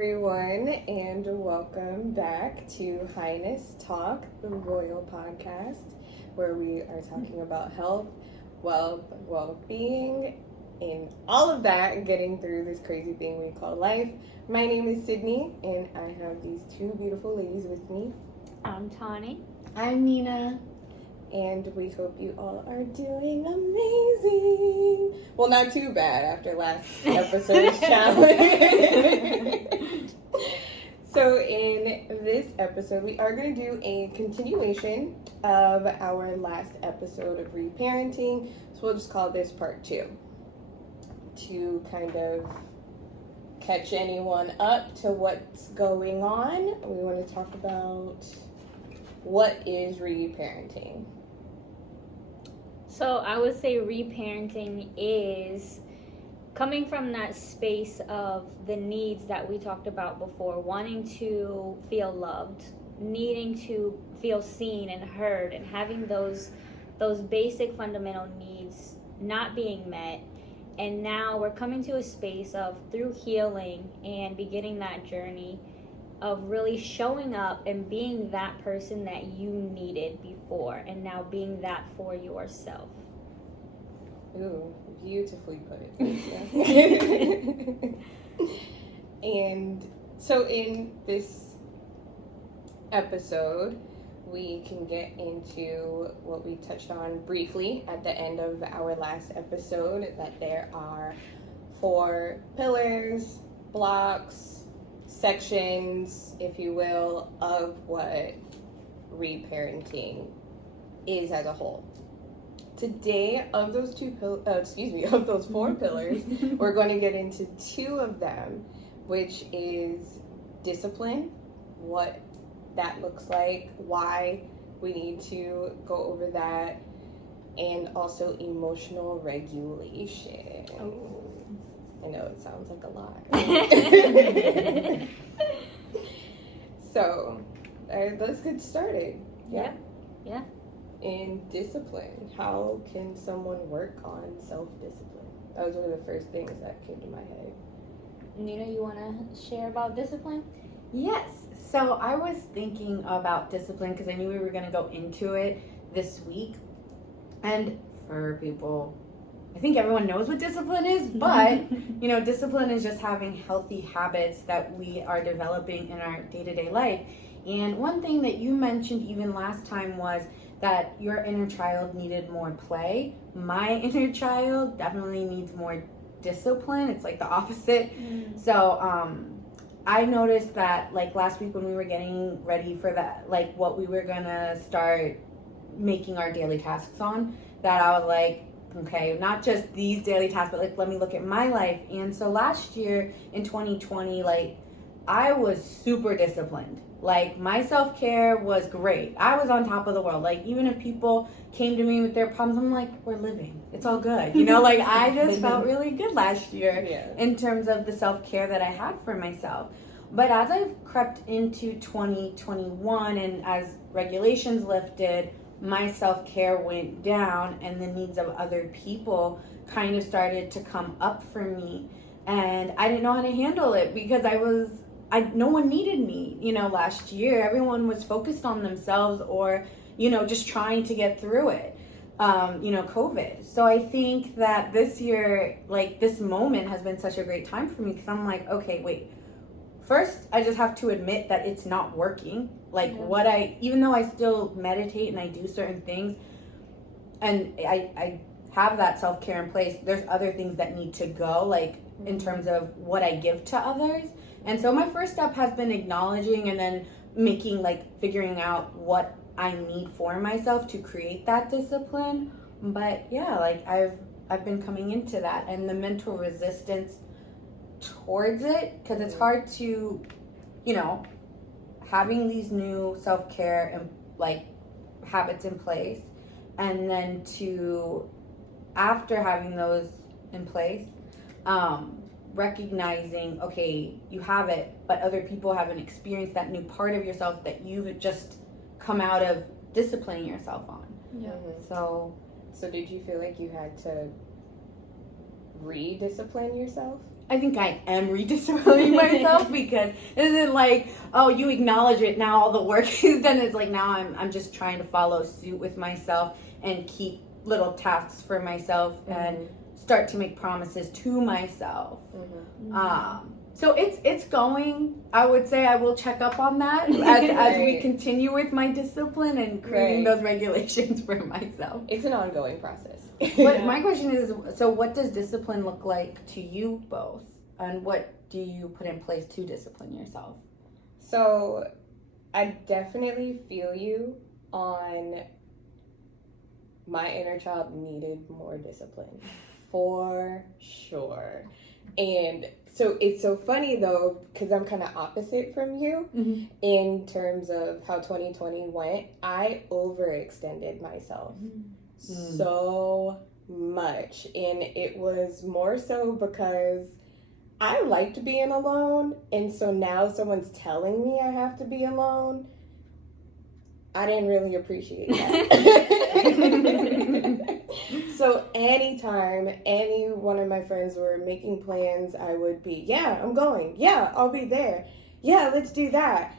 Everyone, and welcome back to Highness Talk, the Royal Podcast, where we are talking about health, wealth, well-being, and all of that, getting through this crazy thing we call life. My name is Sydney, and I have these two beautiful ladies with me. I'm Tani. I'm Nina. And we hope you all are doing amazing. Well, not too bad after last episode's challenge. So in this episode, we are going to do a continuation of our last episode of reparenting. So we'll just call this part 2. To kind of catch anyone up to what's going on, we want to talk about what is reparenting. So I would say reparenting is coming from that space of the needs that we talked about before, wanting to feel loved, needing to feel seen and heard, and having those basic fundamental needs not being met. And now we're coming to a space of, through healing and beginning that journey, of really showing up and being that person that you needed before, and now being that for yourself. Ooh, beautifully put it. And so in this episode, we can get into what we touched on briefly at the end of our last episode, that there are 4 pillars, blocks, sections, if you will, of what reparenting is as a whole. Today, of those 4 pillars, we're going to get into 2 of them, which is discipline, what that looks like, why we need to go over that, and also emotional regulation. Oh. I know it sounds like a lot. So, let's get started. Yeah. In discipline, how can someone work on self-discipline? That was one of the first things that came to my head. Nina, you want to share about discipline? Yes. So I was thinking about discipline because I knew we were going to go into it this week. And for people, I think everyone knows what discipline is, but, discipline is just having healthy habits that we are developing in our day-to-day life. And one thing that you mentioned even last time was that your inner child needed more play. My inner child definitely needs more discipline. It's like the opposite. So I noticed that like last week when we were getting ready for that, like what we were gonna start making our daily tasks on, that I was like, okay, not just these daily tasks, but like let me look at my life. And so last year in 2020, like I was super disciplined. Like my self-care was great. I was on top of the world. Like even if people came to me with their problems, I'm like, we're living. It's all good. Like I just felt really good last year in terms of the self-care that I had for myself. But as I've crept into 2021 and as regulations lifted, my self-care went down and the needs of other people kind of started to come up for me. And I didn't know how to handle it because no one needed me, last year. Everyone was focused on themselves or, just trying to get through it, COVID. So I think that this year, like this moment has been such a great time for me because I'm like, okay, wait. First, I just have to admit that it's not working. Like even though I still meditate and I do certain things and I have that self-care in place, there's other things that need to go, like in terms of what I give to others. And so my first step has been acknowledging and then figuring out what I need for myself to create that discipline. But yeah, like I've been coming into that and the mental resistance towards it, because it's hard to, having these new self-care and like habits in place, and then to, after having those in place, recognizing, okay, you have it, but other people haven't experienced that new part of yourself that you've just come out of disciplining yourself on. Yeah. So did you feel like you had to re-discipline yourself? I think I am redisciplining myself because it isn't like, oh, you acknowledge it, now all the work is done. It's like now I'm just trying to follow suit with myself and keep little tasks for myself and start to make promises to myself. So it's going. I would say I will check up on that as we continue with my discipline and creating those regulations for myself. It's an ongoing process. But my question is, so what does discipline look like to you both? And what do you put in place to discipline yourself? So I definitely feel you on my inner child needed more discipline. For sure. And so it's so funny though, because I'm kind of opposite from you in terms of how 2020 went. I overextended myself so much. And it was more so because I liked being alone. And so now someone's telling me I have to be alone. I didn't really appreciate that. So anytime any one of my friends were making plans, I would be, yeah, I'm going. Yeah, I'll be there. Yeah, let's do that.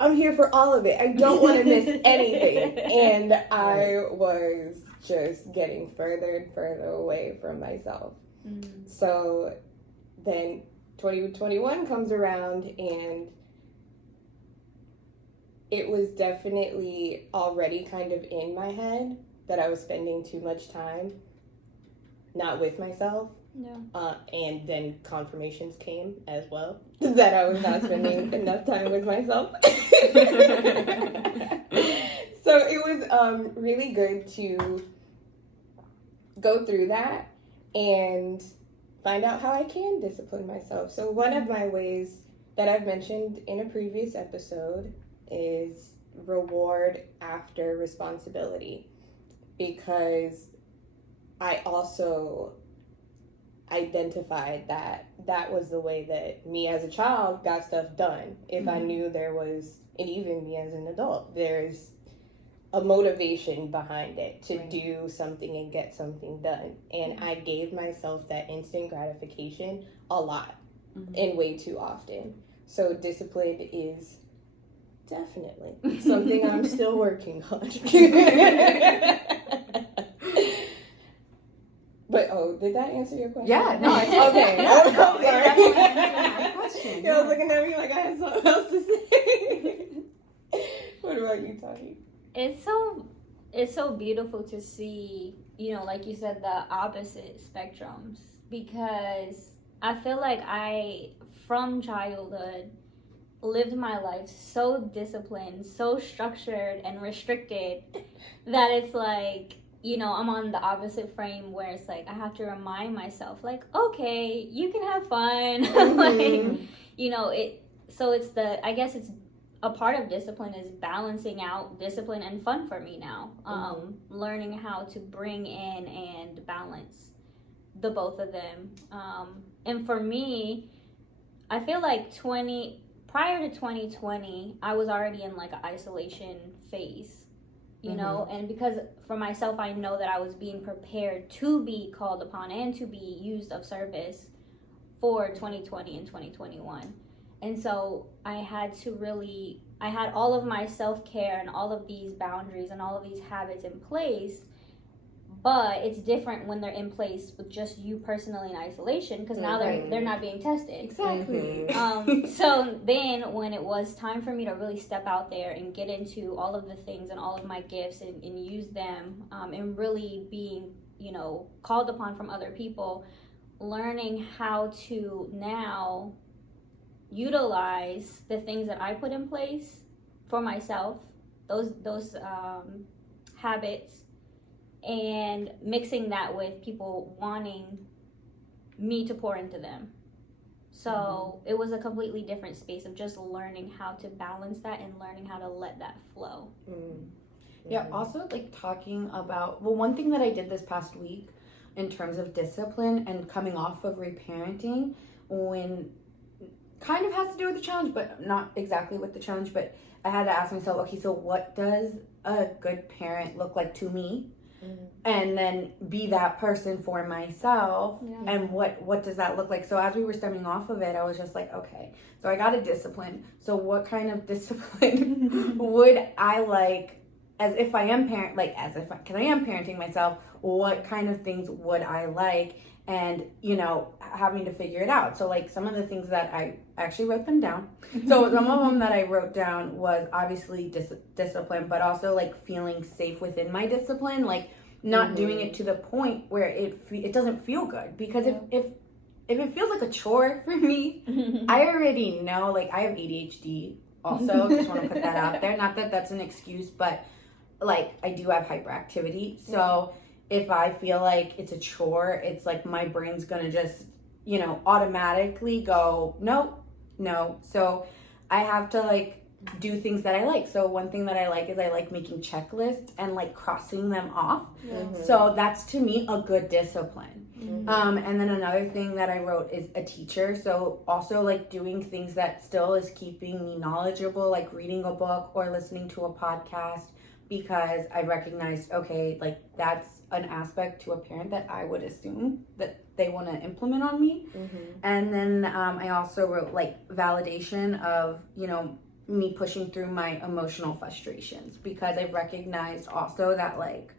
I'm here for all of it. I don't want to miss anything. And I was just getting further and further away from myself. So then 2021 comes around and it was definitely already kind of in my head that I was spending too much time not with myself. And then confirmations came as well that I was not spending enough time with myself. So it was really good to go through that and find out how I can discipline myself. So one of my ways that I've mentioned in a previous episode is reward after responsibility, because I also identified that that was the way that me as a child got stuff done. If I knew there was, and even me as an adult, there's a motivation behind it to do something and get something done. And I gave myself that instant gratification a lot and way too often. So discipline is definitely something I'm still working on. But did that answer your question? Yeah, no. Okay. I'm sorry. Question. I was looking at me like I had something else to say. What about you, Tani? It's so beautiful to see, like you said, the opposite spectrums, because I feel like I, from childhood, lived my life so disciplined, so structured and restricted that it's like, I'm on the opposite frame where it's like I have to remind myself, like, okay, you can have fun. I guess it's a part of discipline is balancing out discipline and fun for me now. Learning how to bring in and balance the both of them. And for me, I feel like prior to 2020, I was already in like an isolation phase, and because for myself, I know that I was being prepared to be called upon and to be used of service for 2020 and 2021. And so I had all of my self-care and all of these boundaries and all of these habits in place. But it's different when they're in place with just you personally in isolation, because now they're not being tested. Exactly. So then when it was time for me to really step out there and get into all of the things and all of my gifts and use them and really being, called upon from other people, learning how to now utilize the things that I put in place for myself, those habits, and mixing that with people wanting me to pour into them. So it was a completely different space of just learning how to balance that and learning how to let that flow. Yeah, also like talking about, one thing that I did this past week in terms of discipline and coming off of reparenting, when kind of has to do with the challenge, but not exactly with the challenge, but I had to ask myself, okay, so what does a good parent look like to me? and then be that person for myself. Yeah. And what does that look like? So as we were stemming off of it, I was just like, okay, so I got a discipline. So what kind of discipline would I like as if I am because I am parenting myself, what kind of things would I like? And, having to figure it out. So, like, some of the things that I actually wrote them down. So, some of them that I wrote down was obviously discipline, but also, like, feeling safe within my discipline. Like, not doing it to the point where it doesn't feel good. Because if it feels like a chore for me, I already know, like, I have ADHD also. Just want to put that out there. Not that that's an excuse, but, like, I do have hyperactivity. So... if I feel like it's a chore, it's like my brain's gonna just, automatically go, no. So I have to like do things that I like. So one thing that I like is I like making checklists and like crossing them off. So that's to me a good discipline. And then another thing that I wrote is a teacher. So also like doing things that still is keeping me knowledgeable, like reading a book or listening to a podcast, because I recognized, okay, like that's an aspect to a parent that I would assume that they want to implement on me. And then I also wrote like validation of, me pushing through my emotional frustrations, because I've recognized also that like,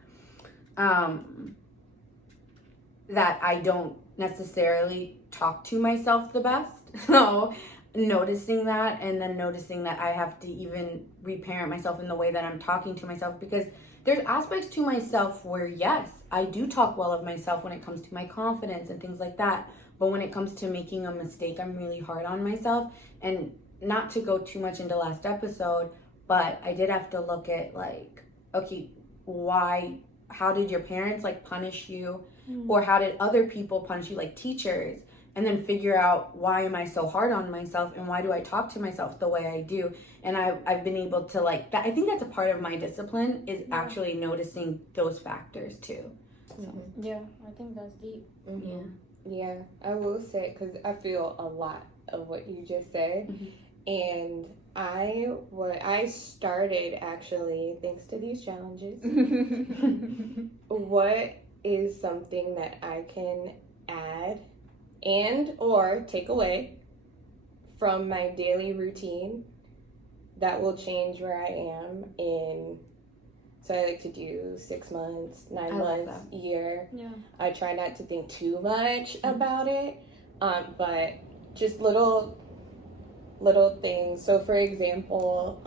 that I don't necessarily talk to myself the best. So noticing that, and then noticing that I have to even reparent myself in the way that I'm talking to myself, because there's aspects to myself where yes, I do talk well of myself when it comes to my confidence and things like that, but when it comes to making a mistake, I'm really hard on myself. And not to go too much into last episode, but I did have to look at like, okay, how did your parents like punish you, or how did other people punish you, like teachers? And then figure out, why am I so hard on myself, and why do I talk to myself the way I do? And I've been able to like that. I think that's a part of my discipline, is actually noticing those factors too. Yeah, I think that's deep. Yeah, I will say, because I feel a lot of what you just said. And I started actually, thanks to these challenges, what is something that I can add and or take away from my daily routine that will change where I am in. So I like to do 6 months, 9 months, year. Yeah. I try not to think too much about it, but just little things. So for example,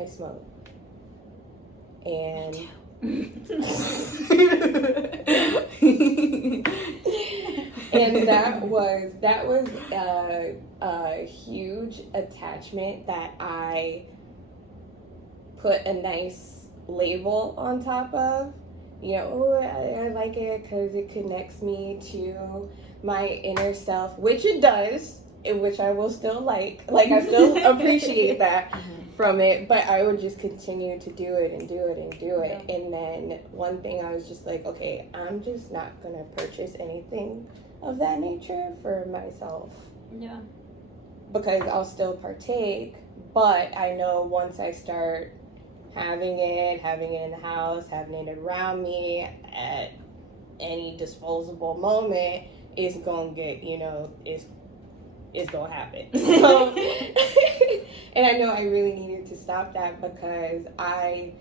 I smoke, and and that was a huge attachment that I put a nice label on top of. I like it because it connects me to my inner self, which it does, which I will still like I still appreciate that from it, but I would just continue to do it and do it and do it. And then one thing I was just like, okay, I'm just not gonna purchase anything of that nature for myself. Yeah. Because I'll still partake, but I know once I start having it in the house, having it around me at any disposable moment, it's gonna get, it's gonna happen. So, and I know I really needed to stop that, because I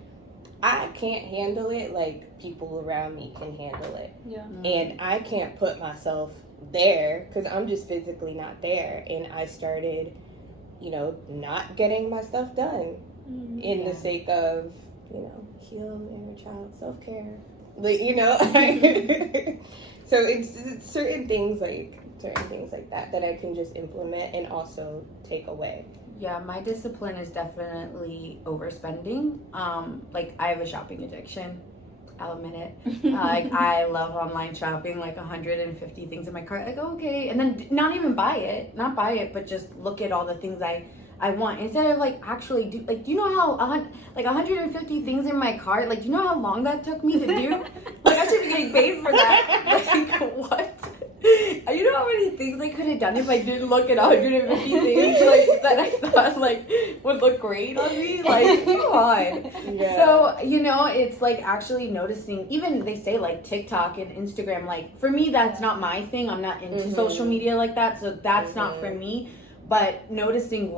can't handle it like people around me can handle it. Yeah. And I can't put myself there because I'm just physically not there. And I started, not getting my stuff done in the sake of, heal inner child, self-care. So it's certain things like that I can just implement and also take away. Yeah, my discipline is definitely overspending. Like I have a shopping addiction. I'll admit it. Like I love online shopping, like 150 things in my cart. Like, okay. And then not buy it, but just look at all the things I want, instead of like actually do, like, do you know how 150 things in my cart, like, do you know how long that took me to do? Like I should be getting paid for that. Like what? You know how many things I could have done if I didn't look at 150 things like that I thought like would look great on me. Like, come on. Yeah. So, it's like actually noticing, even they say like TikTok and Instagram, like for me, that's not my thing. I'm not into social media like that. So that's not for me. But noticing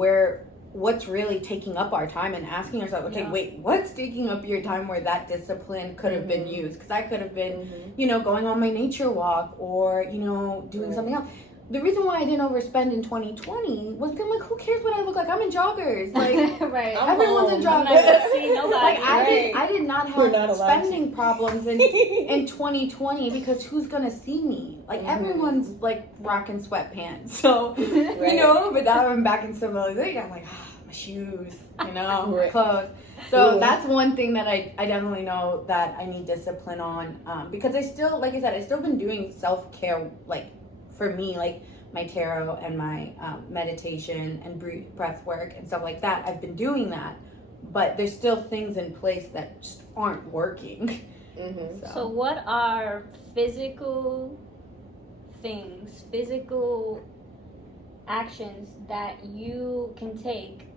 what's really taking up our time and asking ourselves, okay, wait, what's taking up your time where that discipline could have been used? Because I could have been, going on my nature walk or, doing something else. The reason why I didn't overspend in 2020 was because I'm like, who cares what I look like? I'm in joggers. Like, right. everyone's in I'm not joggers. gonna see nobody. Like, Right. I did not We're not have allowed spending problems in 2020 because who's gonna see me? Like, everyone's like rocking sweatpants. So, but now I'm back in civilization. I'm like, my shoes, my clothes. So that's one thing that I definitely know that I need discipline on, because I still, like I said, I still been doing self-care, like for me, like my tarot and my meditation and breath work and stuff like that. I've been doing that, but there's still things in place that just aren't working. So what are physical things, physical actions that you can take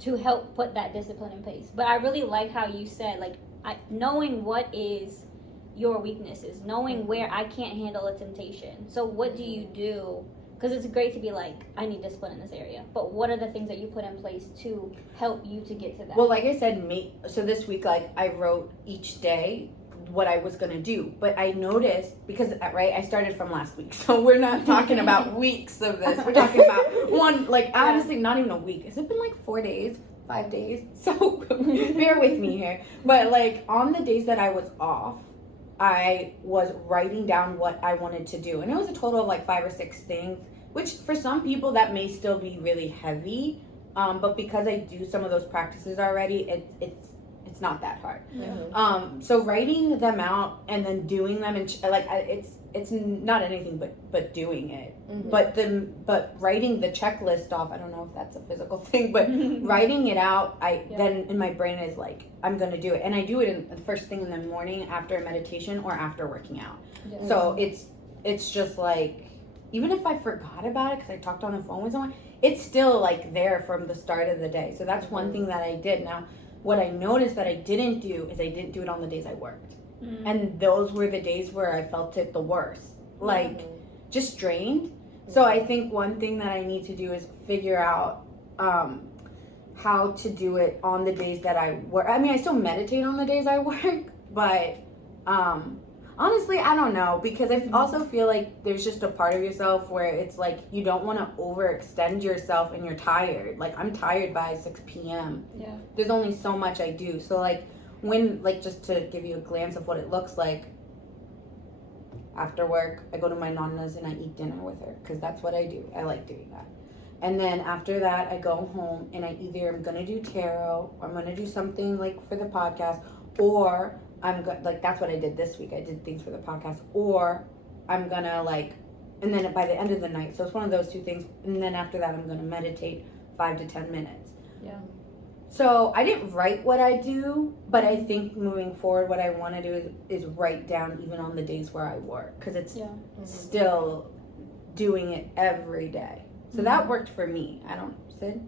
to help put that discipline in place? But I really like how you said, like, knowing what is your weaknesses, knowing where I can't handle a temptation. So what do you do? Because it's great to be like, I need discipline in this area, but what are the things that you put in place to help you to get to that? Well, like I said, so this week, like I wrote each day what I was gonna do, but I noticed, because I started from last week, so we're not talking about weeks of this, we're talking about one, like honestly not even a week. Has it been like 4 days, 5 days? So bear with me here. But like on the days that I was off, I was writing down what I wanted to do, and it was a total of like 5 or 6 things, which for some people that may still be really heavy, but because I do some of those practices already, it's not that hard. So writing them out and then doing them, and it's not anything but doing it. But writing the checklist off, I don't know if that's a physical thing, but writing it out, then in my brain is like, I'm gonna do it, and I do it in the first thing in the morning after a meditation or after working out. So it's just like, even if I forgot about it because I talked on the phone with someone, it's still like there from the start of the day. So that's one thing that I did. Now, what I noticed that I didn't do is I didn't do it on the days I worked. And those were the days where I felt it the worst. Like, just drained. So I think one thing that I need to do is figure out how to do it on the days that I work. I mean, I still meditate on the days I work, but honestly, I don't know, because I also feel like there's just a part of yourself where it's like you don't want to overextend yourself and you're tired. Like, I'm tired by 6 p.m. Yeah. There's only so much I do. So like when, like, just to give you a glance of what it looks like, after work, I go to my nonna's and I eat dinner with her because that's what I do. I like doing that. And then after that, I go home and I either am going to do tarot or I'm going to do something like for the podcast, or that's what I did this week. I did things for the podcast, or I'm going to and then by the end of the night, so it's one of those 2 things. And then after that, I'm going to meditate 5 to 10 minutes. Yeah. So I didn't write what I do, but I think moving forward, what I want to do is write down even on the days where I work, because it's still doing it every day. So that worked for me. I don't, Sid?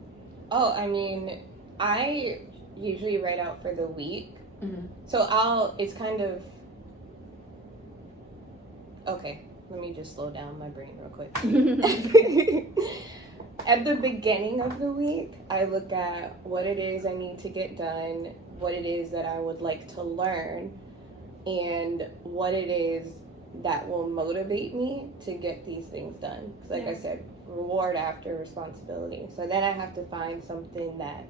Oh, I mean, I usually write out for the week. So it's kind of, okay, let me just slow down my brain real quick. At the beginning of the week, I look at what it is I need to get done, what it is that I would like to learn, and what it is that will motivate me to get these things done. Because like I said, reward after responsibility. So then I have to find something that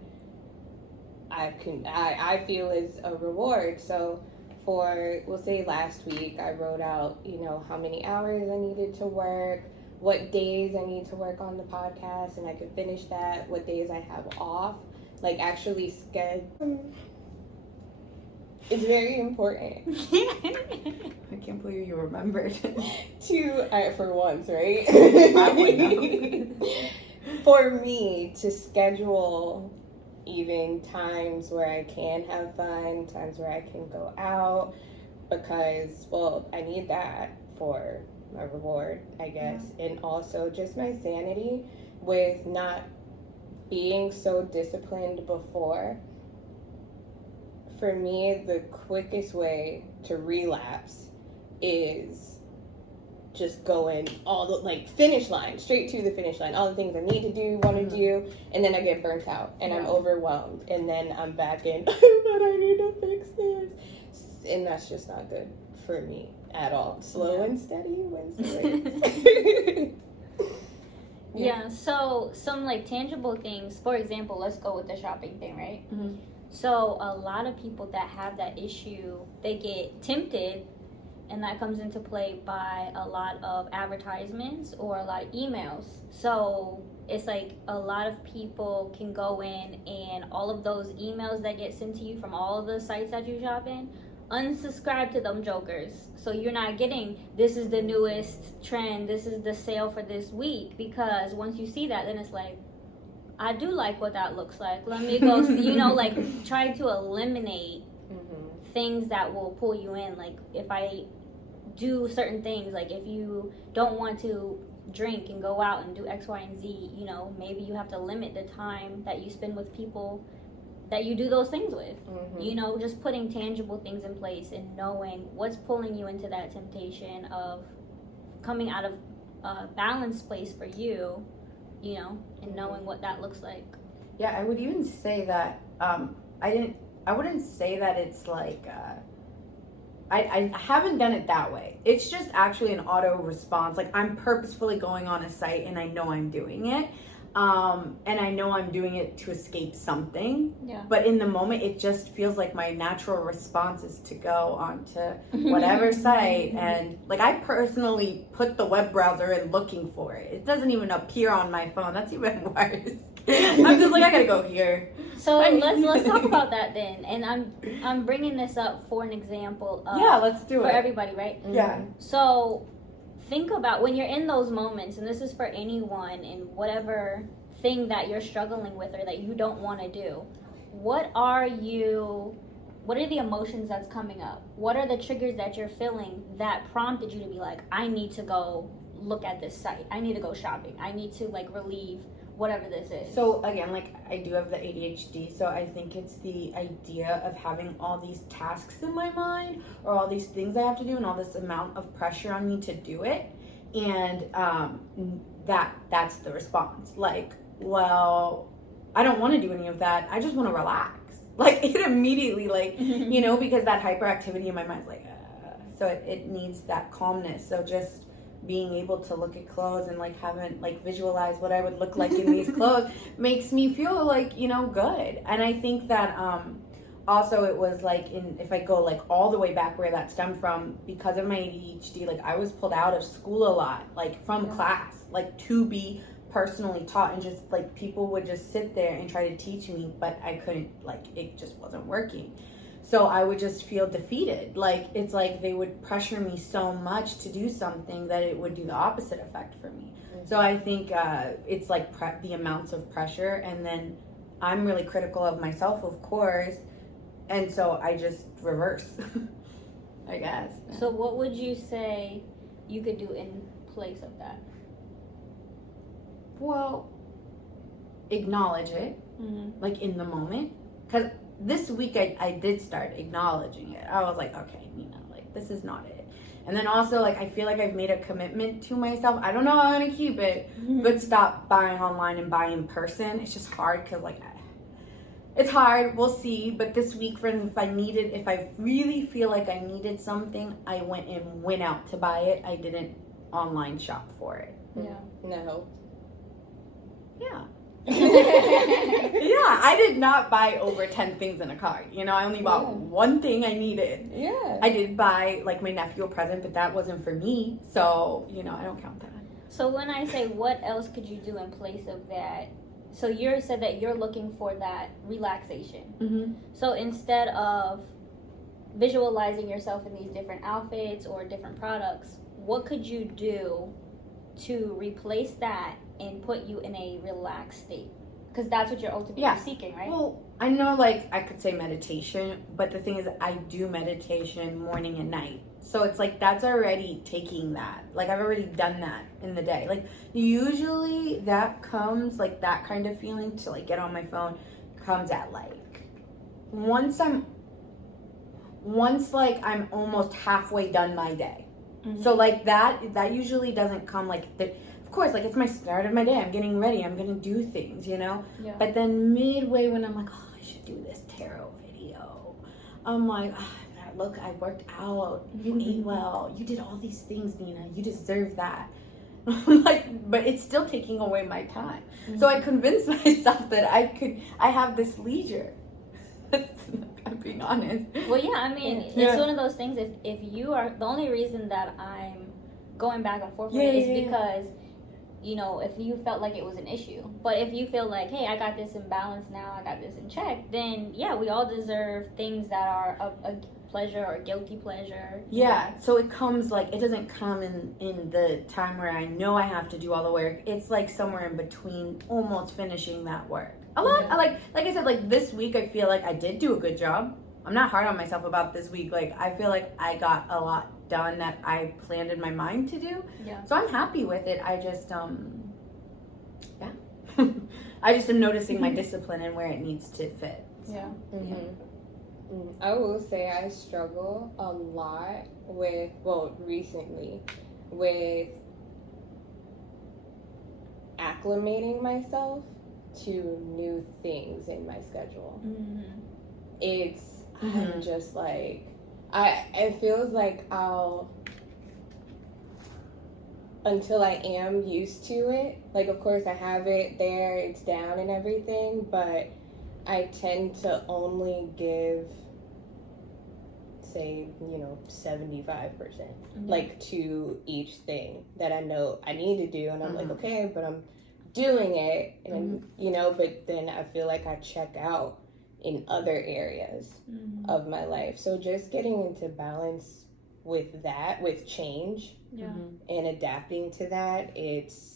I feel is a reward. So we'll say last week, I wrote out, how many hours I needed to work, what days I need to work on the podcast, and I could finish that, what days I have off, like actually schedule. It's very important. I can't believe you remembered. For once, right? For me to schedule even times where I can have fun, times where I can go out, because, I need that for a reward, I guess. And also just my sanity with not being so disciplined before. For me, the quickest way to relapse is just going all the, like, finish line, straight to the finish line, all the things I need to do, want to do, and then I get burnt out and I'm overwhelmed, and then I'm back in, but I need to fix this, and that's just not good for me at all. Slow and steady wins the race. Yeah, so some like tangible things, for example, let's go with the shopping thing, right? Mm-hmm. So a lot of people that have that issue, they get tempted, and that comes into play by a lot of advertisements or a lot of emails. So it's like a lot of people can go in, and all of those emails that get sent to you from all of the sites that you shop in, unsubscribe to them jokers. So you're not getting, this is the newest trend, this is the sale for this week, because once you see that, then it's like, I do like what that looks like. Let me go see, like try to eliminate things that will pull you in. Like if I do certain things, like if you don't want to drink and go out and do X, Y, and Z, maybe you have to limit the time that you spend with people that you do those things with. Just putting tangible things in place and knowing what's pulling you into that temptation of coming out of a balanced place for you, and knowing what that looks like. Yeah, I would even say that I wouldn't say that it's like I haven't done it that way. It's just actually an auto response. Like I'm purposefully going on a site and I know I'm doing it. And I know I'm doing it to escape something. Yeah. But in the moment, it just feels like my natural response is to go onto whatever site. And like I personally put the web browser in looking for it. It doesn't even appear on my phone. That's even worse. I'm just like, I gotta go here. So let's talk about that then. And I'm bringing this up for an example of, let's do it for everybody, right? Yeah. So think about when you're in those moments, and this is for anyone in whatever thing that you're struggling with or that you don't want to do. What are the emotions that's coming up? What are the triggers that you're feeling that prompted you to be like, I need to go look at this site. I need to go shopping. I need to like relieve whatever this is. So again, like I do have the ADHD, so I think it's the idea of having all these tasks in my mind or all these things I have to do and all this amount of pressure on me to do it. And that's the response. Like, well, I don't want to do any of that. I just want to relax. Like it immediately, like, because that hyperactivity in my mind's like, so it needs that calmness. So just being able to look at clothes and like haven't like visualize what I would look like in these clothes makes me feel like, good. And I think that also it was like if I go like all the way back where that stemmed from, because of my ADHD, like I was pulled out of school a lot, like from class, like to be personally taught, and just like people would just sit there and try to teach me, but I couldn't, like it just wasn't working. So I would just feel defeated. Like, it's like they would pressure me so much to do something that it would do the opposite effect for me. So I think it's like the amounts of pressure. And then I'm really critical of myself, of course. And so I just reverse, I guess. So what would you say you could do in place of that? Well, acknowledge it, like in the moment. Because this week I did start acknowledging it. I was like, okay, like this is not it. And then also like I feel like I've made a commitment to myself. I don't know how I'm gonna keep it, but stop buying online and buy in person. It's just hard because like it's hard. We'll see. But this week, for instance, if I really feel like I needed something, I went out to buy it. I didn't online shop for it. Yeah. No. Yeah. Yeah, I did not buy over 10 things in a cart. I only bought one thing I needed. Yeah. I did buy like my nephew a present, but that wasn't for me. So, I don't count that. So when I say what else could you do in place of that? So you said that you're looking for that relaxation. Mm-hmm. So instead of visualizing yourself in these different outfits or different products, what could you do to replace that and put you in a relaxed state? Because that's what you're ultimately seeking, right? Well, I know like I could say meditation, but the thing is I do meditation morning and night. So it's like that's already taking that. Like I've already done that in the day. Like usually that comes like that kind of feeling to like get on my phone comes at like once like I'm almost halfway done my day. Mm-hmm. So like that usually doesn't come like the, of course like it's my start of my day. I'm getting ready. I'm gonna do things, you know. Yeah. But then midway when I'm like, oh, I should do this tarot video, I'm like, oh, look, I worked out. You ate well. You did all these things, Nina. You deserve that. Like, but it's still taking away my time. Mm-hmm. So I convinced myself that I have this leisure. I'm being honest. Well, yeah, I mean, it's one of those things. If you are the only reason that I'm going back and forth with it is because, you know, if you felt like it was an issue. But if you feel like, hey, I got this in balance now, I got this in check, then yeah, we all deserve things that are a pleasure or guilty pleasure. Yeah, so it comes like, it doesn't come in the time where I know I have to do all the work. It's like somewhere in between almost finishing that work. A lot, like I said, like this week I feel like I did do a good job. I'm not hard on myself about this week. Like I feel like I got a lot done that I planned in my mind to do. Yeah. So I'm happy with it. I just I just am noticing my discipline and where it needs to fit. So, yeah. I will say I struggle a lot with, well, recently, with acclimating myself to new things in my schedule. Mm-hmm. I'm just like, it feels like until I am used to it, like of course I have it there, it's down and everything, but I tend to only give, say, 75%, like to each thing that I know I need to do, and I'm like, okay, but I'm doing it, and but then I feel like I check out in other areas of my life. So just getting into balance with that, with change, and adapting to that, it's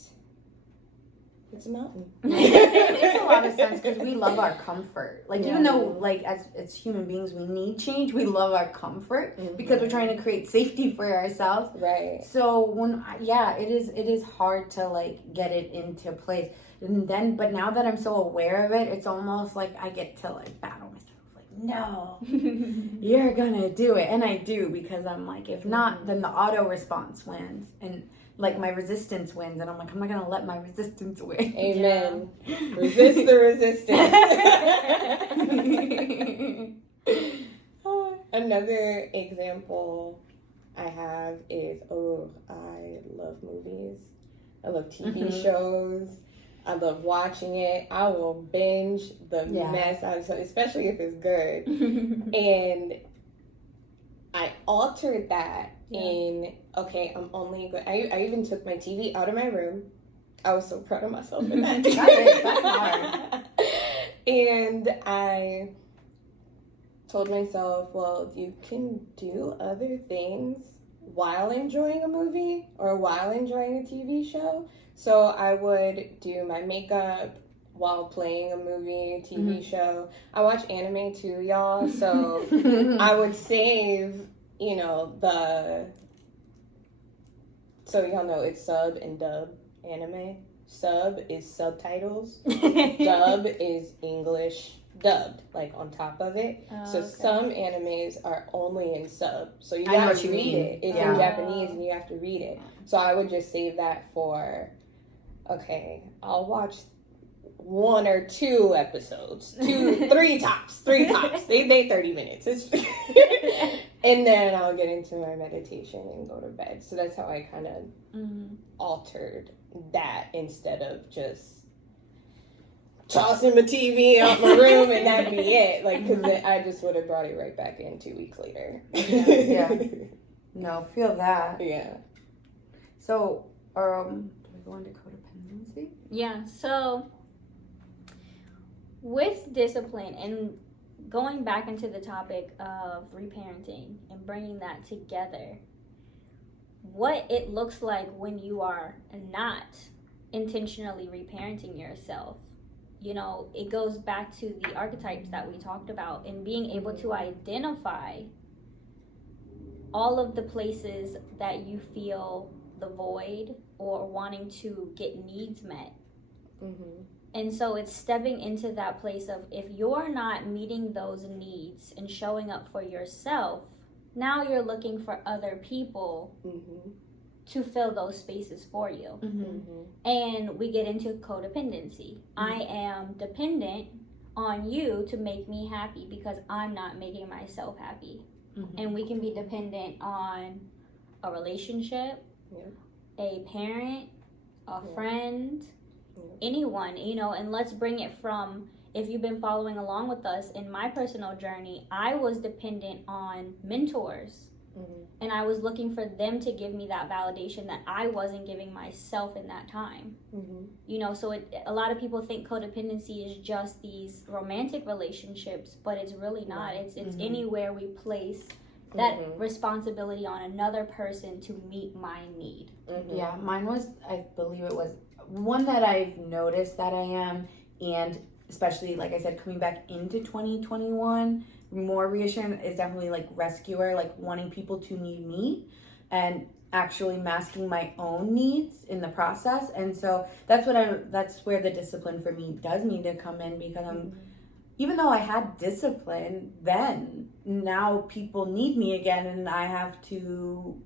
a mountain. It makes a lot of sense because we love our comfort. Like even though like as human beings we need change, we love our comfort because we're trying to create safety for ourselves. Right. So when it is hard to like get it into place. And then but now that I'm so aware of it, it's almost like I get to like battle myself. Like, no, you're gonna do it. And I do because I'm like, if not, then the auto response wins. And like my resistance wins, and I'm like, I'm not gonna let my resistance win. Amen. Resist the resistance. Another example I have is, I love movies. I love TV shows. I love watching it. I will binge the mess out of it, especially if it's good. And I altered that in, okay, I'm only going, I even took my TV out of my room. I was so proud of myself for that. That's hard. And I told myself, well, you can do other things while enjoying a movie or while enjoying a TV show. So I would do my makeup while playing a movie, TV show. I watch anime too, y'all. So I would save, so y'all know it's sub and dub anime. Sub is subtitles. Dub is English dubbed, like on top of it. So some animes are only in sub. So you have to read it. It's in Japanese and you have to read it. So I would just save that for, okay, I'll watch 1 or 2 episodes, 3 tops. They 30 minutes. And then I'll get into my meditation and go to bed. So that's how I kind of altered that instead of just tossing my TV out my room and that'd be it. Like, because I just would have brought it right back in 2 weeks later. Yeah. No, feel that. Yeah. So, do we go into codependency? Yeah, so with discipline and going back into the topic of reparenting and bringing that together, what it looks like when you are not intentionally reparenting yourself. It goes back to the archetypes that we talked about and being able to identify all of the places that you feel the void or wanting to get needs met. Mm-hmm. And so it's stepping into that place of, if you're not meeting those needs and showing up for yourself, now you're looking for other people Mm-hmm. to fill those spaces for you. Mm-hmm. Mm-hmm. And we get into codependency. I am dependent on you to make me happy because I'm not making myself happy. Mm-hmm. And we can be dependent on a relationship, a parent, a friend, anyone, you know. And let's bring it from, if you've been following along with us in my personal journey, I was dependent on mentors. Mm-hmm. And I was looking for them to give me that validation that I wasn't giving myself in that time. Mm-hmm. You know, so a lot of people think codependency is just these romantic relationships, but it's really not. It's anywhere we place that responsibility on another person to meet my need. Mm-hmm. Yeah, mine was, I believe it was one that I've noticed that I am, and especially, like I said, coming back into 2021, more reassurance is definitely like rescuer, like wanting people to need me and actually masking my own needs in the process. And so that's where the discipline for me does need to come in, because even though I had discipline then, now people need me again and I have to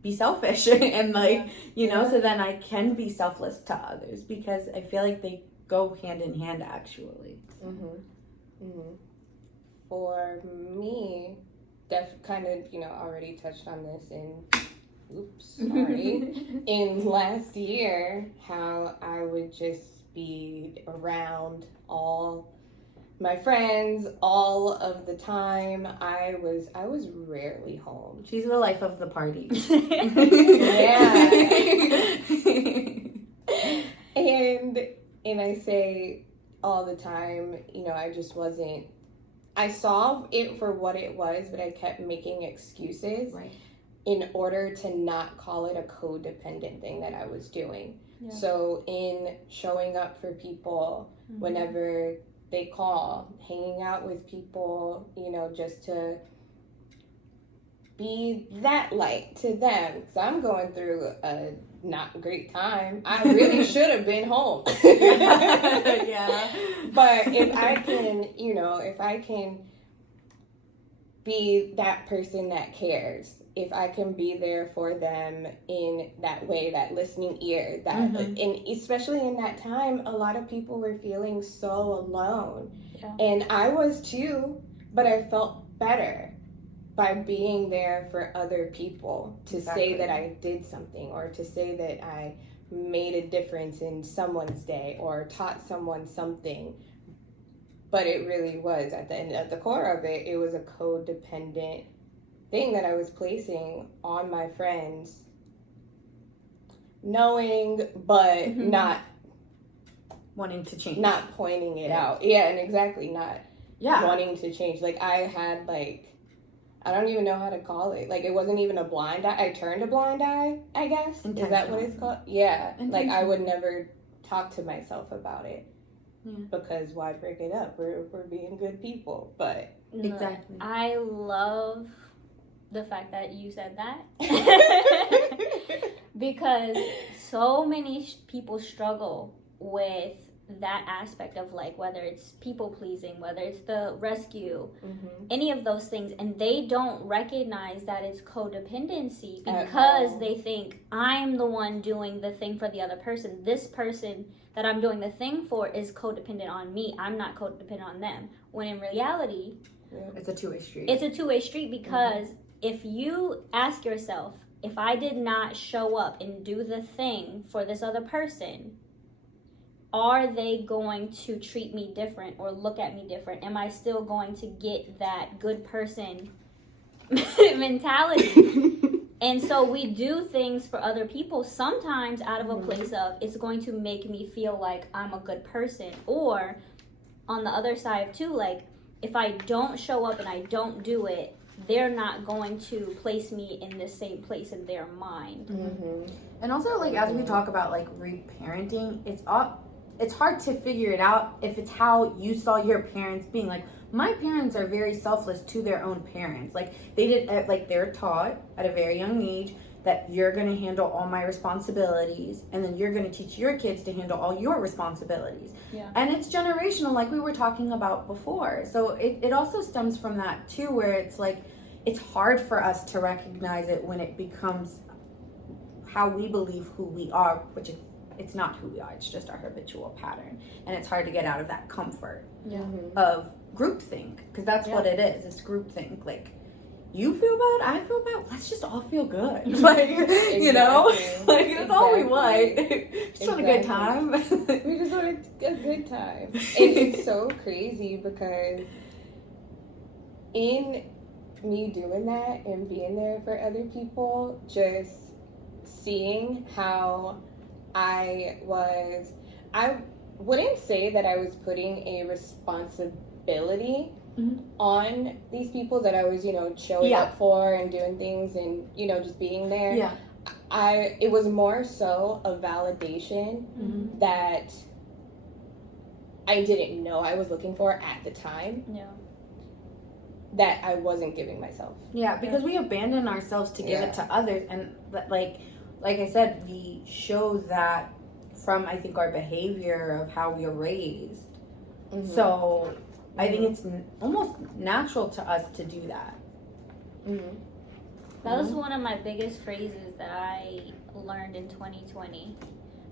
be selfish and like, you know, so then I can be selfless to others, because I feel like they go hand in hand actually. Mm-hmm. Mm-hmm. For me, kind of, you know, already touched on this in last year, how I would just be around all my friends all of the time. I was rarely home. She's the life of the party. Yeah. And I say all the time, you know, I just wasn't, I saw it for what it was, but I kept making excuses in order to not call it a codependent thing that I was doing. Yeah. So in showing up for people whenever they call, hanging out with people, you know, just to be that light to them, because I'm going through a not great time. I really should have been home. Yeah. But if I can, you know, if I can be that person that cares, if I can be there for them in that way, that listening ear, that and especially in that time, a lot of people were feeling so alone. Yeah. And I was too, but I felt better by being there for other people, to say that I did something, or to say that I made a difference in someone's day or taught someone something. But it really was, at the core of it, it was a codependent thing that I was placing on my friends, knowing but not wanting to change, not pointing it out. Yeah, and exactly, not wanting to change. Like, I had, like, I don't even know how to call it. Like, it wasn't even a blind eye. I turned a blind eye, I guess. Is that what it's called? Yeah. Like, I would never talk to myself about it. Because why break it up? We're being good people. But exactly. I love the fact that you said that. Because so many people struggle with that aspect of, like, whether it's people pleasing, whether it's the rescue, any of those things, and they don't recognize that it's codependency because they think, I'm the one doing the thing for the other person. This person that I'm doing the thing for is codependent on me. I'm not codependent on them. When in reality, it's a two-way street. It's a two-way street, because if you ask yourself, if I did not show up and do the thing for this other person, are they going to treat me different or look at me different? Am I still going to get that good person mentality? And so we do things for other people sometimes out of a place of, it's going to make me feel like I'm a good person. Or on the other side too, like, if I don't show up and I don't do it, they're not going to place me in the same place in their mind. And also, like, as we talk about, like, reparenting, it's all, it's hard to figure it out if it's how you saw your parents being. Like, my parents are very selfless to their own parents. Like, they're taught at a very young age that you're going to handle all my responsibilities, and then you're going to teach your kids to handle all your responsibilities. Yeah. And it's generational, like we were talking about before. So it also stems from that too, where it's like, it's hard for us to recognize it when it becomes how we believe who we are, which it's not who we are, it's just our habitual pattern. And it's hard to get out of that comfort of groupthink, because that's what it is. It's groupthink. Like, you feel bad, I feel bad, let's just all feel good. Like, you know, like, that's all we want. Just want a good time. We just want a good time. And it's so crazy because in me doing that and being there for other people, just seeing how I wouldn't say that I was putting a responsibility on these people that I was, showing up for and doing things and, just being there. Yeah. It was more so a validation that I didn't know I was looking for at the time. Yeah. That I wasn't giving myself. Yeah, because we abandon ourselves to give it to others. And like I said, we show that from, I think, our behavior of how we are raised. So I think it's almost natural to us to do that. That was one of my biggest phrases that I learned in 2020,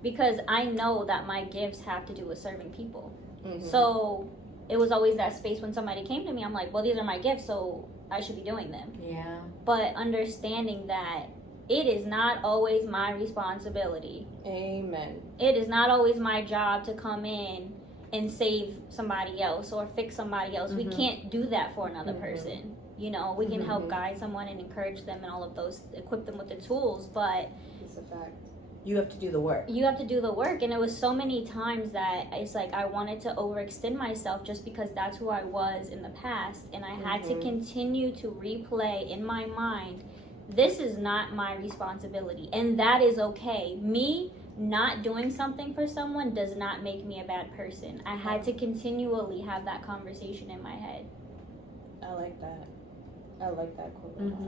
because I know that my gifts have to do with serving people. So it was always that space when somebody came to me, I'm like, well, these are my gifts, so I should be doing them. Yeah. But understanding that it is not always my responsibility. Amen. It is not always my job to come in and save somebody else or fix somebody else. We can't do that for another person. We can help guide someone and encourage them and all of those, equip them with the tools, but it's a fact. You have to do the work. You have to do the work. And it was so many times that it's like I wanted to overextend myself just because that's who I was in the past. And I had to continue to replay in my mind, this is not my responsibility. And that is okay. Me not doing something for someone does not make me a bad person. I had to continually have that conversation in my head. I like that. I like that quote a lot.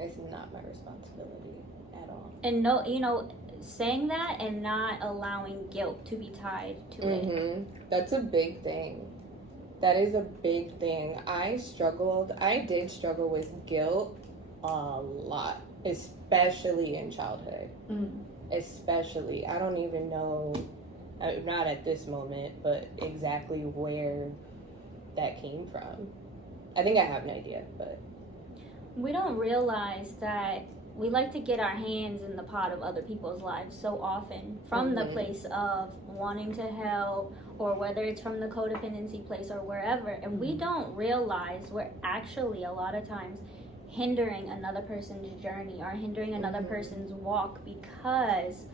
It's not my responsibility at all. And no, saying that and not allowing guilt to be tied to it. That's a big thing. That is a big thing. I did struggle with guilt a lot, especially in childhood. Especially, I don't even know, not at this moment, but exactly where that came from. I think I have an idea, but we don't realize that we like to get our hands in the pot of other people's lives so often from the place of wanting to help, or whether it's from the codependency place or wherever, and we don't realize we're actually a lot of times hindering another person's journey or hindering another person's walk, because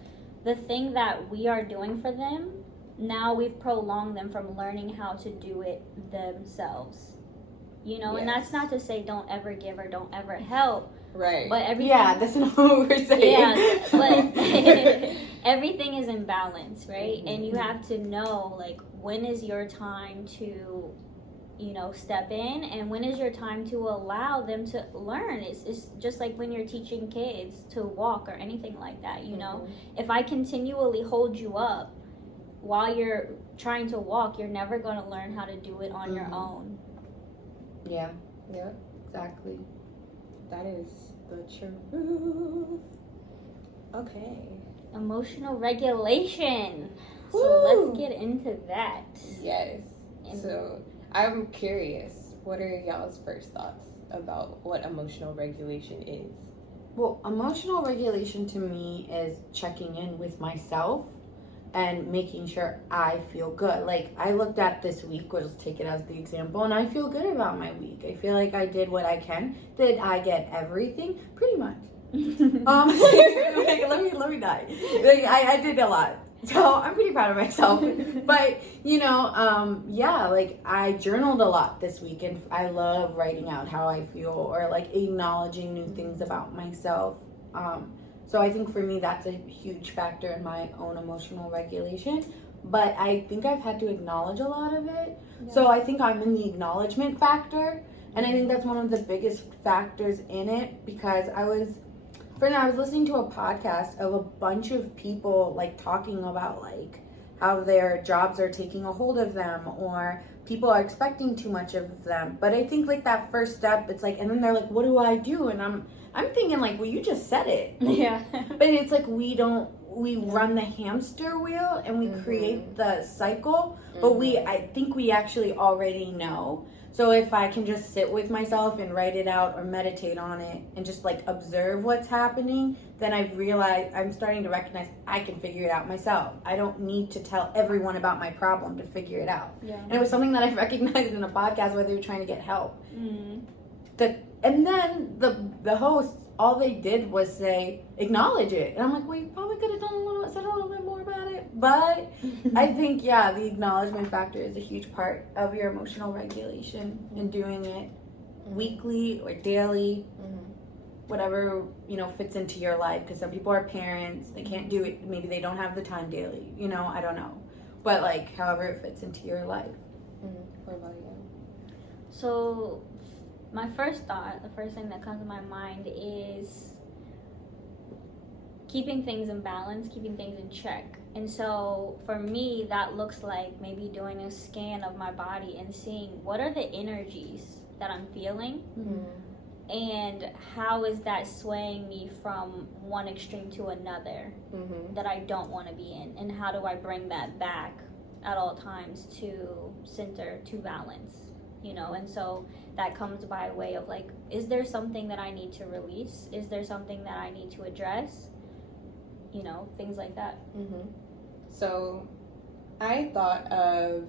the thing that we are doing for them, now we've prolonged them from learning how to do it themselves. And that's not to say don't ever give or don't ever help. Right. But everything. Yeah, that's not what we're saying. Yeah, but everything is in balance, right? And you have to know, like, when is your time to, step in, and when is your time to allow them to learn. It's just like when you're teaching kids to walk or anything like that, If I continually hold you up while you're trying to walk, you're never going to learn how to do it on your own. Yeah. Yeah. Exactly. That is the truth. Okay. Emotional regulation. Woo! So let's get into that. Yes. So I'm curious, what are y'all's first thoughts about what emotional regulation is? Well, emotional regulation to me is checking in with myself and making sure I feel good. Like, I looked at this week, we'll just take it as the example, and I feel good about my week. I feel like I did what I can. Did I get everything? Pretty much. Like, let me die. Like, I did a lot. So I'm pretty proud of myself. But, like, I journaled a lot this week, and I love writing out how I feel, or like acknowledging new things about myself. So I think for me, that's a huge factor in my own emotional regulation. But I think I've had to acknowledge a lot of it. Yeah. So I think I'm in the acknowledgement factor. And I think that's one of the biggest factors in it, because I was listening to a podcast of a bunch of people like talking about like how their jobs are taking a hold of them, or people are expecting too much of them. But I think like that first step, it's like, and then they're like, what do I do? And I'm thinking like, well, you just said it. Yeah. But it's like we run the hamster wheel and we create the cycle, but I think we actually already know. So if I can just sit with myself and write it out or meditate on it and just like observe what's happening, then I've realized I'm starting to recognize I can figure it out myself. I don't need to tell everyone about my problem to figure it out. Yeah. And it was something that I recognized in a podcast where they were trying to get help. Mm-hmm. And then the hosts, all they did was say, acknowledge it. And I'm like, well, you probably could have said a little bit more about it. But I think, the acknowledgement factor is a huge part of your emotional regulation, and doing it weekly or daily, whatever, fits into your life. Because some people are parents, they can't do it. Maybe they don't have the time daily, I don't know. But like, however it fits into your life. What about you? So my first thought, the first thing that comes to my mind is keeping things in balance, keeping things in check. And so for me, that looks like maybe doing a scan of my body and seeing what are the energies that I'm feeling, and how is that swaying me from one extreme to another that I don't want to be in, and how do I bring that back at all times to center, to balance, and so that comes by way of like, is there something that I need to release? Is there something that I need to address? Things like that. So I thought of,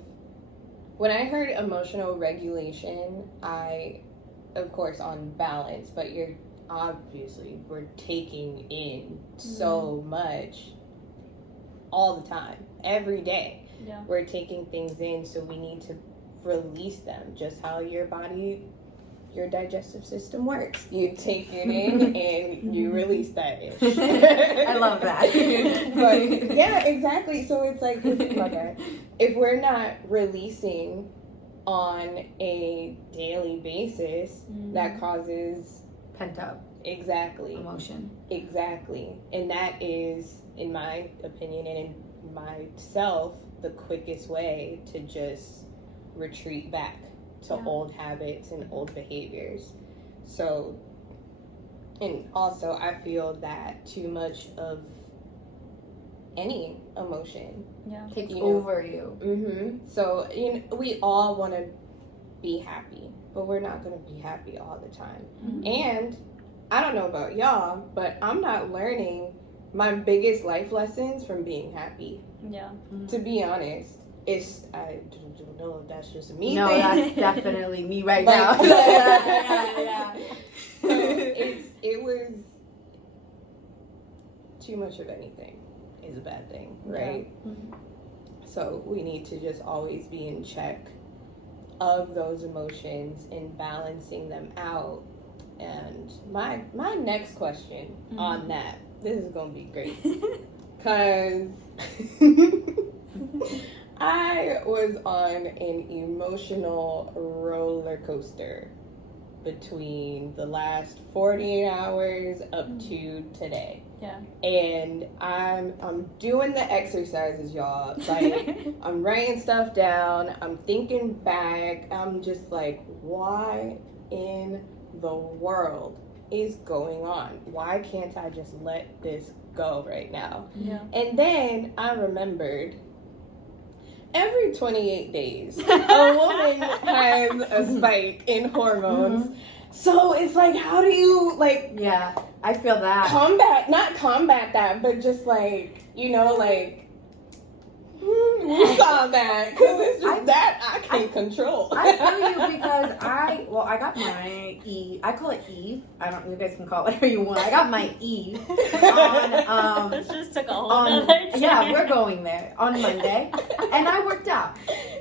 when I heard emotional regulation, of course, on balance, but we're taking in so much all the time, every day. Yeah. We're taking things in, so we need to release them, just how your digestive system works. You take it in and you release that ish. I love that. But yeah, exactly. So it's like, if we're not releasing on a daily basis, that causes pent up emotion. Exactly. And that is, in my opinion and in myself, the quickest way to just retreat back to old habits and old behaviors. So, and also I feel that too much of any emotion takes over you. So we all want to be happy, but we're not going to be happy all the time. And I don't know about y'all, but I'm not learning my biggest life lessons from being happy. To be honest, I don't know if that's just a me thing. No, that's definitely me right now. So it was too much of anything is a bad thing, right? So we need to just always be in check of those emotions and balancing them out. And my next question on that, this is gonna be great, because I was on an emotional roller coaster between the last 48 hours up to today. Yeah. And I'm doing the exercises, y'all. Like, I'm writing stuff down. I'm thinking back. I'm just like, why in the world is going on? Why can't I just let this go right now? Yeah. And then I remembered, every 28 days, a woman has a spike in hormones. So it's like, how do you, like... Yeah, I feel that. Not combat that, but just like, we saw that. Because it's just that I can't control. I feel you, because I got my Eve. I call it Eve. I don't, you guys can call it whatever you want. I got my Eve on, this just took a whole other turn. Yeah, we're going there, on Monday. And I worked out.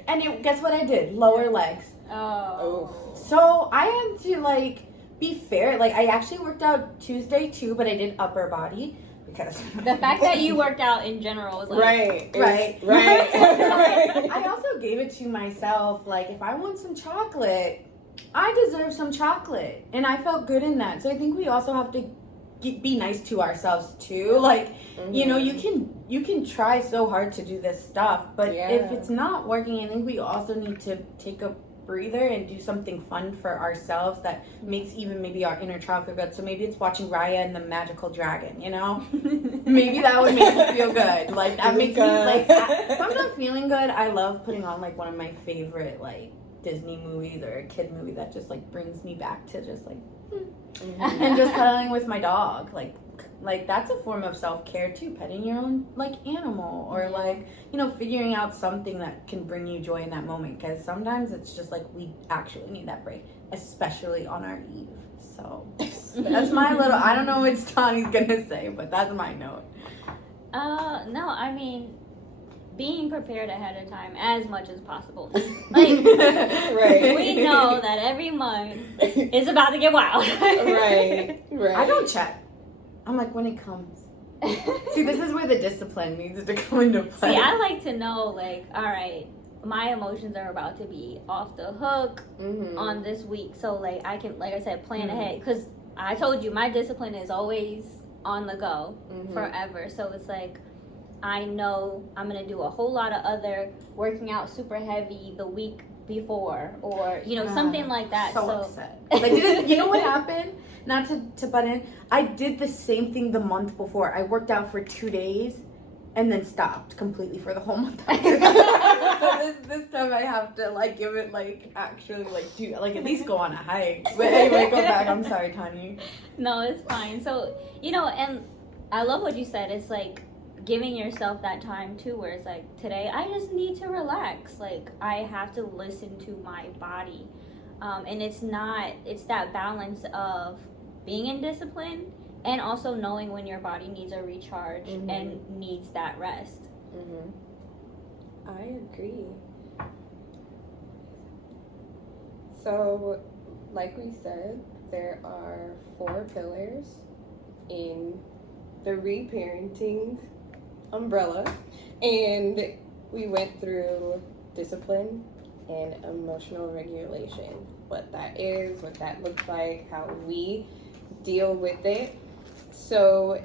And guess what I did? Lower legs. Oh. So I had to, be fair. I actually worked out Tuesday too, but I did upper body. because The fact that you worked out in general was like Right. Right. Right. I also gave it to myself, like, if I want some chocolate, I deserve some chocolate, and I felt good in that. So I think we also have to be nice to ourselves too. Like, you know, you can try so hard to do this stuff, but if it's not working, I think we also need to take a breather and do something fun for ourselves that makes even maybe our inner child feel good. So maybe it's watching Raya and the Magical Dragon, you know? Maybe that would make me feel good. Like, that makes me, like, if I'm not feeling good, I love putting on, like, one of my favorite, like, Disney movies or a kid movie that just, like, brings me back to just, like, and just cuddling with my dog. Like that's a form of self-care too, petting your own, like, animal, or like, you know, figuring out something that can bring you joy in that moment, because sometimes it's just like we actually need that break, especially on our eve. So that's my little, I don't know what Tani's gonna say, but that's my note. No, I mean, being prepared ahead of time as much as possible. Like, Right. we know that every month is about to get wild. Right. I don't check. I'm like, when it comes. See, this is where the discipline needs to come into play. See, I like to know, like, all right, my emotions are about to be off the hook on this week. So, like, I can, like I said, plan ahead. Because I told you, my discipline is always on the go forever. So it's like, I know I'm going to do a whole lot of other working out super heavy the week before, or, you know, something like that. So upset. Like, you know what happened? Not to butt in, I did the same thing the month before. I worked out for 2 days and then stopped completely for the whole month. So this time I have to, like, give it, like, actually, like, do, like, at least go on a hike. But anyway, go back. I'm sorry, Tanya. No, it's fine. So, you know, and I love what you said. It's like giving yourself that time too, where it's like, today I just need to relax. Like, I have to listen to my body. And it's that balance of being in discipline and also knowing when your body needs a recharge and needs that rest. I agree. So, like we said, there are 4 pillars in the reparenting umbrella, and we went through discipline and emotional regulation, what that is, what that looks like, how we deal with it. So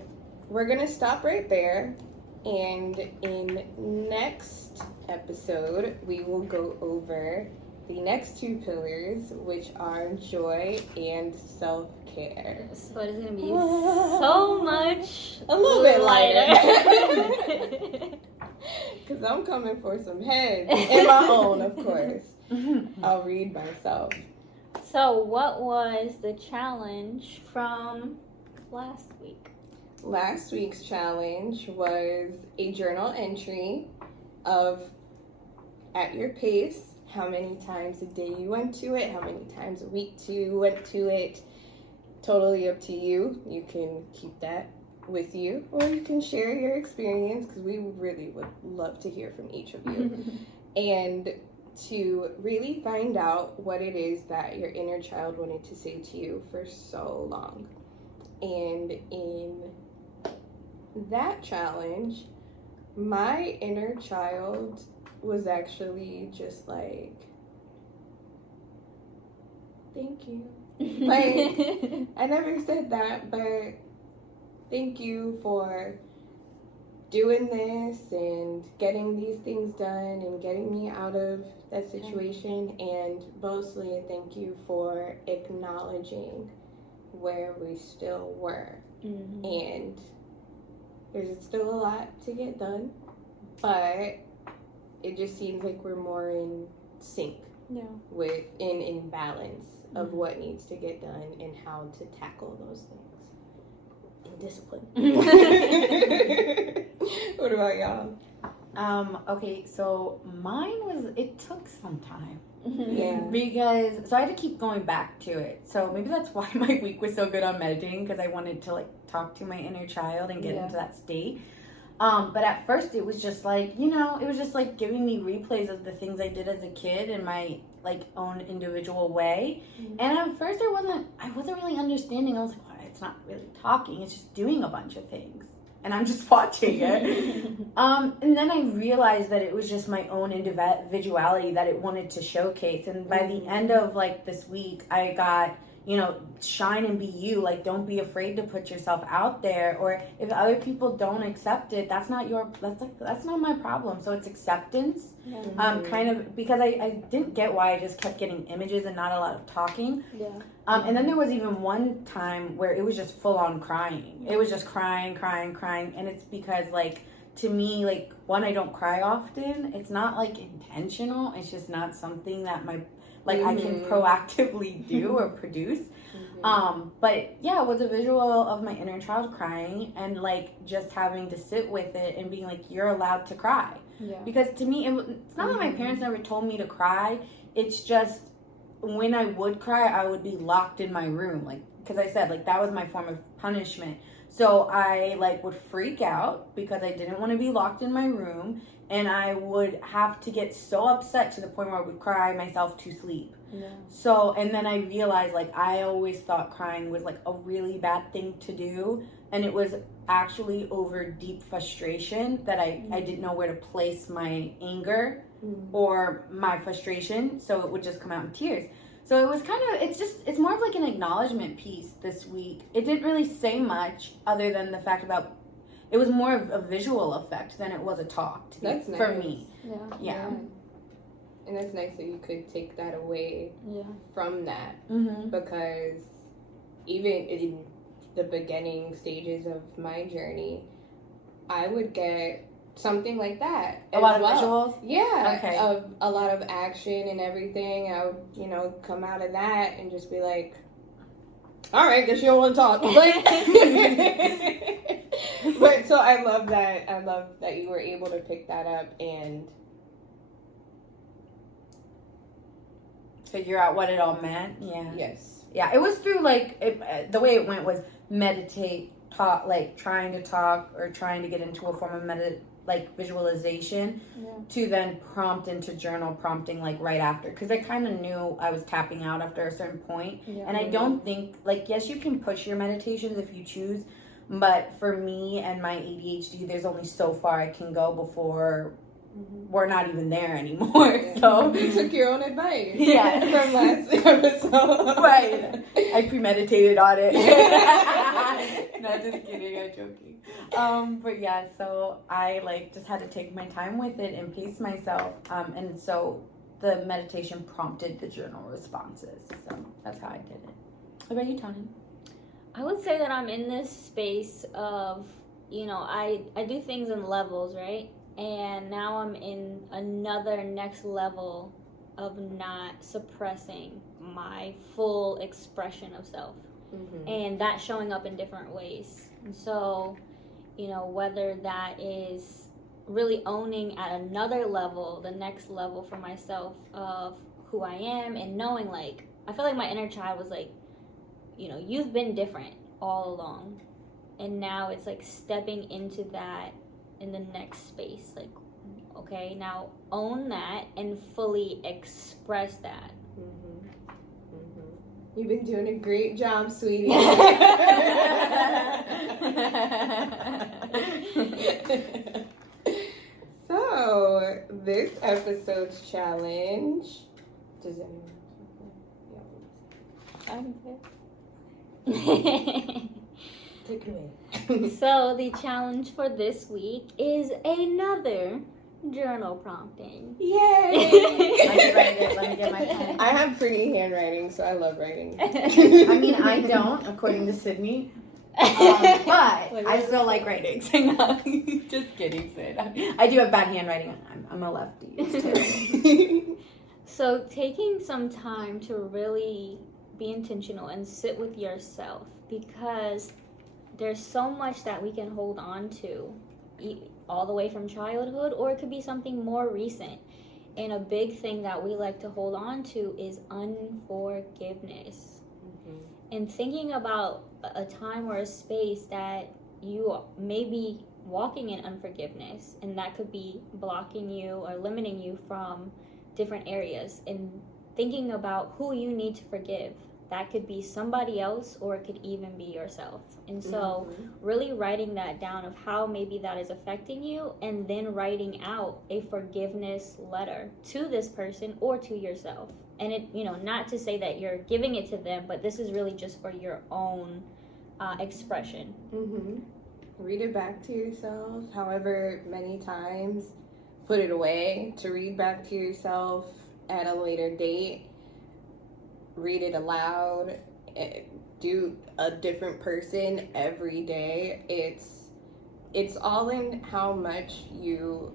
we're gonna stop right there, and in next episode we will go over the next 2 pillars, which are joy and self-care. So it is gonna be so much a little bit lighter. Because I'm coming for some heads, and my own, of course. I'll read myself. So what was the challenge from last week? Last week's challenge was a journal entry of, at your pace, how many times a day you went to it, how many times a week you went to it. Totally up to you. You can keep that with you, or you can share your experience, because we really would love to hear from each of you. And to really find out what it is that your inner child wanted to say to you for so long. And in that challenge, my inner child was actually just like, thank you. Like, I never said that, but thank you for doing this and getting these things done and getting me out of that situation. And mostly thank you for acknowledging where we still were. And there's still a lot to get done, but it just seems like we're more in sync with, in balance of what needs to get done and how to tackle those things in discipline. What about y'all? Okay, so mine was, it took some time. Yeah. Because, so I had to keep going back to it. So maybe that's why my week was so good on meditating, because I wanted to, like, talk to my inner child and get into that state. But at first it was just like, you know, it was just like giving me replays of the things I did as a kid in my, like, own individual way. And at first I wasn't really understanding. I was like, well, it's not really talking, it's just doing a bunch of things. and I'm just watching it. And then I realized that it was just my own individuality that it wanted to showcase. And by the end of like this week, I got, shine and be you. Like, don't be afraid to put yourself out there. Or if other people don't accept it, that's not my problem. So it's acceptance. Kind of, because I didn't get why I just kept getting images and not a lot of talking. And then there was even one time where it was just full on crying. It was just crying. And it's because, like, to me, like, one, I don't cry often. It's not like intentional. It's just not something that I can proactively do or produce. But yeah, it was a visual of my inner child crying, and like just having to sit with it and being like, you're allowed to cry. Because to me, it's not that my parents never told me to cry. It's just when I would cry, I would be locked in my room. Like, because I said, like, that was my form of punishment. So I like would freak out because I didn't want to be locked in my room, and I would have to get so upset to the point where I would cry myself to sleep. So, and then I realized, like, I always thought crying was like a really bad thing to do, and it was actually over deep frustration that I didn't know where to place my anger or my frustration, so it would just come out in tears. So it was kind of, it's more of like an acknowledgement piece this week. It didn't really say much other than the fact about, it was more of a visual effect than it was a talk That's nice. For me. Yeah. And it's nice that you could take that away from that. Because even in the beginning stages of my journey, I would get something like that. A lot of visuals? Yeah. Okay. Of a lot of action and everything. I would, come out of that and just be like, all right, guess you don't want to talk. But so I love that. I love that you were able to pick that up and figure out what it all meant. Yes. Yeah, it was through the way it went was meditate, talk, like trying to talk or trying to get into a form of visualization, to then prompt into journal prompting like right after, because I kind of knew I was tapping out after a certain point. And I don't think, yes, you can push your meditations if you choose, but for me and my ADHD, there's only so far I can go before we're not even there anymore. So you took your own advice. From last episode. Right. I premeditated on it. No, just kidding. I'm joking. But yeah, so I just had to take my time with it and pace myself. And so the meditation prompted the journal responses. So that's how I did it. What about you, Tony? I would say that I'm in this space of, I do things in levels, right? And now I'm in another next level of not suppressing my full expression of self. And that showing up in different ways. And so, whether that is really owning at another level, the next level for myself of who I am, and knowing, I feel like my inner child was like, you've been different all along. And now it's like stepping into that in the next space. Like, okay, now own that and fully express that. You've been doing a great job, sweetie. So, this episode's challenge. Does anyone? Take it away. So, the challenge for this week is another journal prompting. Yay! Let me get my pen. I have pretty handwriting, so I love writing. I mean, I don't, according to Sydney. But I still like writing. So no, just kidding, Sid. I do have bad handwriting. I'm a lefty. It's terrible. So taking some time to really be intentional and sit with yourself, because there's so much that we can hold on to, all the way from childhood, or it could be something more recent. And a big thing that we like to hold on to is unforgiveness. And thinking about a time or a space that you may be walking in unforgiveness, and that could be blocking you or limiting you from different areas, and thinking about who you need to forgive that could be somebody else or it could even be yourself. And so really writing that down of how maybe that is affecting you, and then writing out a forgiveness letter to this person or to yourself. And it, you know, not to say that you're giving it to them, but this is really just for your own expression. Read it back to yourself however many times. Put it away to read back to yourself at a later date. Read it aloud. Do a different person every day. It's all in how much you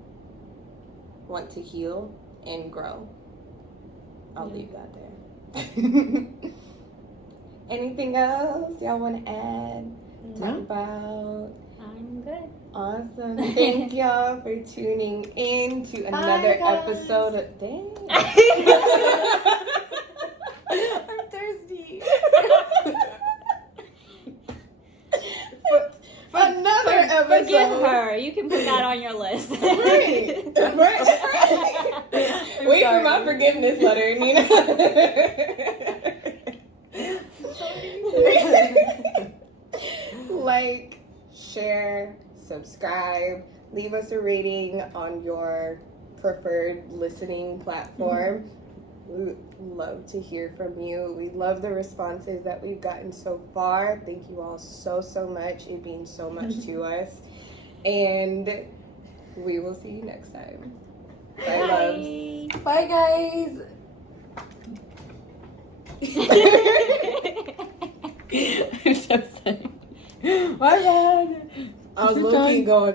want to heal and grow. I'll leave that there. Anything else y'all want to add? Talk about? I'm good. Awesome. Thank y'all for tuning in to another episode of Dang. I'm thirsty. Another episode. Forgive her. You can put that on your list. Right. Wait for my forgiveness letter, Nina. Like, share, subscribe, leave us a rating on your preferred listening platform. We would love to hear from you. We love the responses that we've gotten so far. Thank you all so much. It means so much to us. And we will see you next time. Bye, loves. Bye, guys. I'm so sorry. My bad. I was looking going.